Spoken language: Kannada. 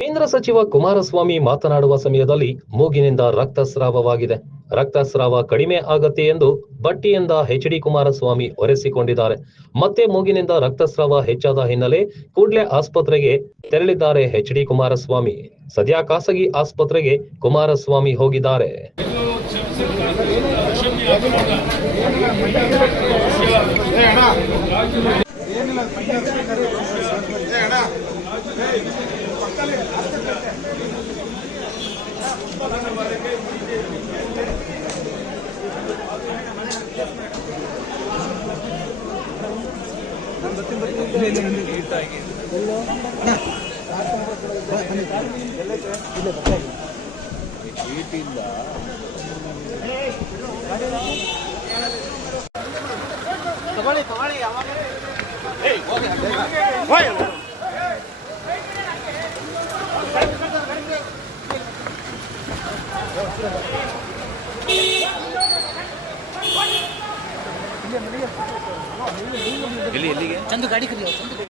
ಕೇಂದ್ರ ಸಚಿವ ಕುಮಾರಸ್ವಾಮಿ ಮಾತನಾಡುವ ಸಮಯದಲ್ಲಿ ಮೂಗಿನಿಂದ ರಕ್ತಸ್ರಾವವಾಗಿದೆ. ರಕ್ತಸ್ರಾವ ಕಡಿಮೆ ಆಗತ್ತೆ ಎಂದು ಬಟ್ಟಿಯಿಂದ ಎಚ್ ಡಿ ಕುಮಾರಸ್ವಾಮಿ ಒರೆಸಿಕೊಂಡಿದ್ದಾರೆ. ಮತ್ತೆ ಮೂಗಿನಿಂದ ರಕ್ತಸ್ರಾವ ಹೆಚ್ಚಾದ ಹಿನ್ನೆಲೆ ಕೂಡಲೇ ಆಸ್ಪತ್ರೆಗೆ ತೆರಳಿದ್ದಾರೆ ಎಚ್ ಡಿ ಕುಮಾರಸ್ವಾಮಿ. ಸದ್ಯ ಖಾಸಗಿ ಆಸ್ಪತ್ರೆಗೆ ಕುಮಾರಸ್ವಾಮಿ ಹೋಗಿದ್ದಾರೆ. ಚೀಟಿಂದ ತಗೊಳ್ಳಿ ತಗೊಳ್ಳಿ ಯಾವಾಗ ಚಂದು ಗಾಡಿ ಕರಿ